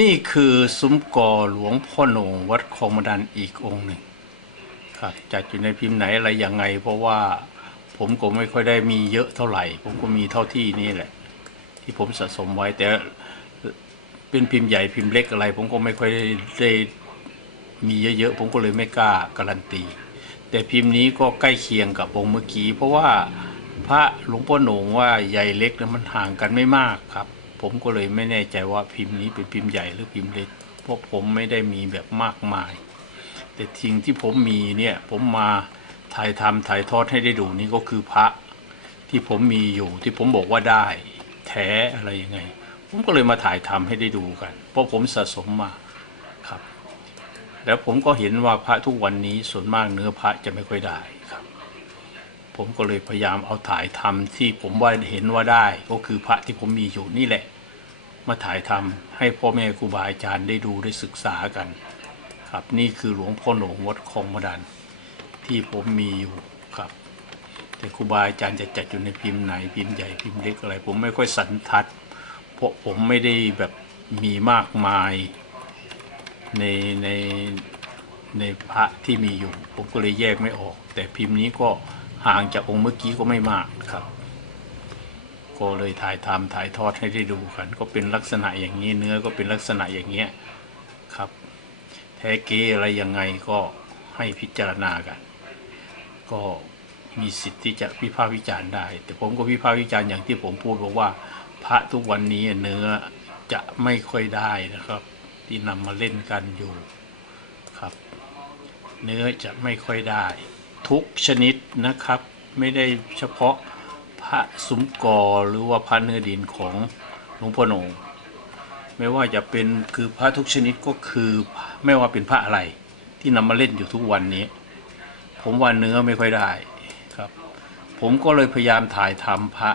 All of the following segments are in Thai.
นี่คือซุ้มกอหลวงพ่อโหนงวัดคลองมดันอีกองหนึ่งครับจัดอยู่ในพิมพ์ไหนอะไรยังไง เพราะว่าผมก็ไม่ค่อยได้มีเยอะเท่าไหร่ ผมก็มีเท่าที่นี่แหละ ที่ผมสะสมไว้แต่เป็นพิมพ์ใหญ่พิมพ์เล็กอะไร ผมก็ไม่ค่อยได้ไดมีเยอะๆผมก็เลยไม่กล้าการันตี แต่พิมพ์นี้ก็ใกล้เคียงกับองค์เมื่อกี้เพราะว่าพระหลวงพ่อโหนงว่าใหญ่เล็กเนี่ยมันห่างกันไม่มากครับ ผมก็เลยไม่แน่ใจว่าพิมพ์นี้เป็นพิมพ์ใหญ่หรือพิมพ์เล็กเพราะผมไม่ได้มีแบบมากมาย แต่สิ่งที่ผมมีเนี่ยผมมาถ่ายทำถ่ายทอดให้ได้ดูนี่ก็คือพระที่ผมมีอยู่ที่ผมบอกว่าได้แท้อะไรยังไง ผมก็เลยมาถ่ายทำให้ได้ดูกัน เพราะผมสะสมมาครับ แล้วผมก็เห็นว่าพระทุกวันนี้ส่วนมากเนื้อพระจะไม่ค่อยได้ครับ ผมก็เลยพยายามเอาถ่ายทำที่ผมว่าเห็นว่าได้ ก็คือพระที่ผมมีอยู่นี่แหละ มาถ่ายทำให้พ่อแม่ครูบาอาจารย์ได้ดูได้ศึกษากัน ครับนี่คือหลวงพ่อหลวงวัดคลองมดัน ที่ผมมีอยู่ครับ แต่ครูบาอาจารย์จะจัดอยู่ในพิมพ์ไหนพิมพ์ใหญ่พิมพ์เล็กอะไร ผมไม่ค่อยสันทัด เพราะผมไม่ได้แบบมีมากมายในในในพระที่มีอยู่ ผมก็เลยแยกไม่ออก แต่พิมพ์นี้ก็ ห่างจากองค์เมื่อกี้ก็ไม่มากครับ ก็เลยถ่ายทำถ่ายทอดให้ได้ดูกัน ก็เป็นลักษณะอย่างนี้เนื้อก็เป็นลักษณะอย่างเงี้ยครับ แท้เกอะไรยังไงก็ให้พิจารณากัน ก็มีสิทธิ์ที่จะวิพากษ์วิจารณ์ได้ แต่ผมก็วิพากษ์วิจารณ์อย่างที่ผมพูดบอกว่า พระทุกวันนี้เนื้อจะไม่ค่อยได้นะครับ ที่นำมาเล่นกันอยู่ครับ เนื้อจะไม่ค่อยได้ ทุกชนิดนะครับ ไม่ได้เฉพาะพระสุมกอหรือว่าพระเนื้อดินของหลวงพ่อหนงไม่ว่าจะเป็นคือพระทุกชนิดก็คือไม่ว่าเป็นพระอะไรที่นำมาเล่นอยู่ทุกวันนี้ ผมว่าเนื้อไม่ค่อยได้ครับ ผมก็เลยพยายามถ่ายทำพระ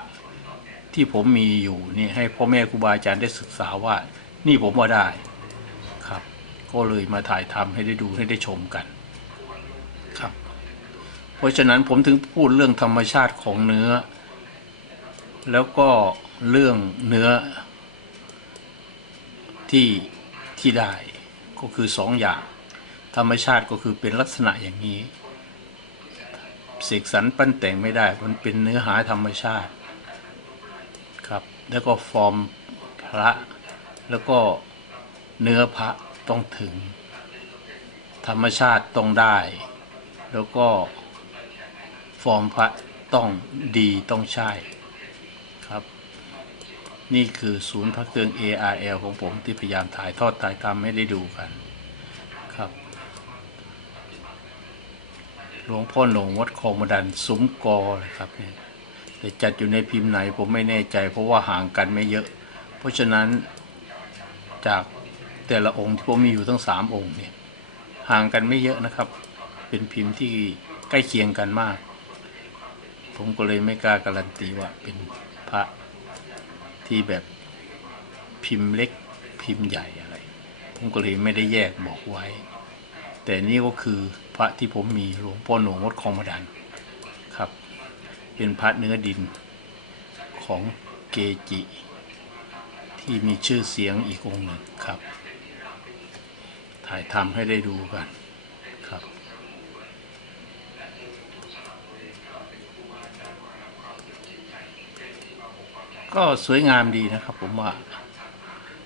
ที่ผมมีอยู่นี่ให้พ่อแม่ครูบาอาจารย์ได้ศึกษาว่า นี่ผมว่าได้ครับ ก็เลยมาถ่ายทำให้ได้ดูให้ได้ชมกัน เพราะฉะนั้นผมถึงพูดเรื่องธรรมชาติของเนื้อ แล้วก็เรื่องเนื้อที่ที่ได้ก็คือสองอย่าง ธรรมชาติก็คือเป็นลักษณะอย่างนี้เสกสรรปั้นแต่งไม่ได้ มันเป็นเนื้อหาธรรมชาติครับ แล้วก็ฟอร์มพระ แล้วก็เนื้อพระต้องถึง ธรรมชาติต้องได้ แล้วก็ ฟอร์มพระต้องดีต้องใช่ครับ นี่คือศูนย์พระเครื่อง ARL ของผมที่พยายามถ่ายทอดถ่ายทำให้ได้ดูกันครับ หลวงพ่อหลวงวัดคลองมดันซุ้มกอเลยครับเนี่ยแต่จัดอยู่ในพิมพ์ไหนผมไม่แน่ใจ เพราะว่าห่างกันไม่เยอะ เพราะฉะนั้นจากแต่ละองค์ที่ผมมีอยู่ทั้งสามองค์เนี่ยห่างกันไม่เยอะนะครับ เป็นพิมพ์ที่ใกล้เคียงกันมาก ผมก็เลยไม่กล้าการันตีว่าเป็นพระที่แบบพิมพ์เล็กพิมพ์ใหญ่อะไร ผมก็เลยไม่ได้แยกบอกไว้ แต่นี่ก็คือพระที่ผมมีหลวงพ่อหนวงวัดคลองมะดันครับ เป็นพระเนื้อดินของเกจิ ที่มีชื่อเสียงอีกองหนึ่งครับ ถ่ายทำให้ได้ดูกัน ก็สวยงามดีนะครับ ผมว่า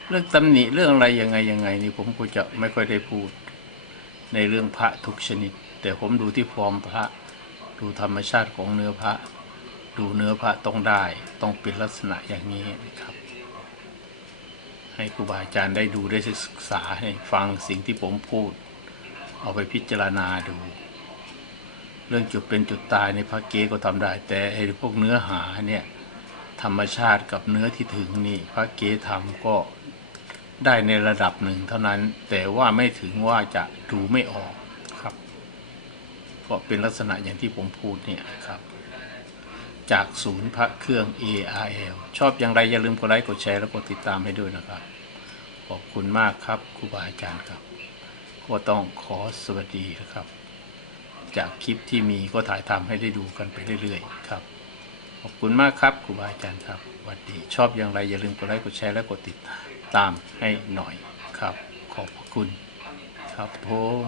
เรื่องตำหนิเรื่องอะไรยังไงยังไง นี่ผมก็จะไม่ค่อยได้พูด ในเรื่องพระทุกชนิด แต่ผมดูที่ฟอร์มพระ ดูธรรมชาติของเนื้อพระ ดูเนื้อพระต้องได้ ต้องเป็นลักษณะอย่างนี้นะครับ ให้ครูบาอาจารย์ได้ดูได้ศึกษาให้ฟังสิ่งที่ผมพูด เอาไปพิจารณาดูเรื่องจุดเป็นจุดตายในพระเกก็ทำได้ แต่ไอ้พวกเนื้อหาเนี่ย ธรรมชาติกับเนื้อที่ถึงนี่พระเกทำก็ได้ในระดับหนึ่งเท่านั้น แต่ว่าไม่ถึงว่าจะดูไม่ออกครับ ก็เป็นลักษณะอย่างที่ผมพูดเนี่ยครับ จากศูนย์พระเครื่อง ARL ชอบอย่างไรอย่าลืมกดไลค์กดแชร์และกดติดตามให้ด้วยนะครับ ขอบคุณมากครับครูบาอาจารย์ครับ ก็ต้องขอสวัสดีนะครับ จากคลิปที่มีก็ถ่ายทำให้ได้ดูกันไปเรื่อย ๆ ครับข อบคุณมากครับครูบาอาจารย์ครับสวัสดีชอบอย่างไรอย่าลืมกดไลค์กดแชร์และกดติดตามให้หน่อยครับ ขอบคุณครับผม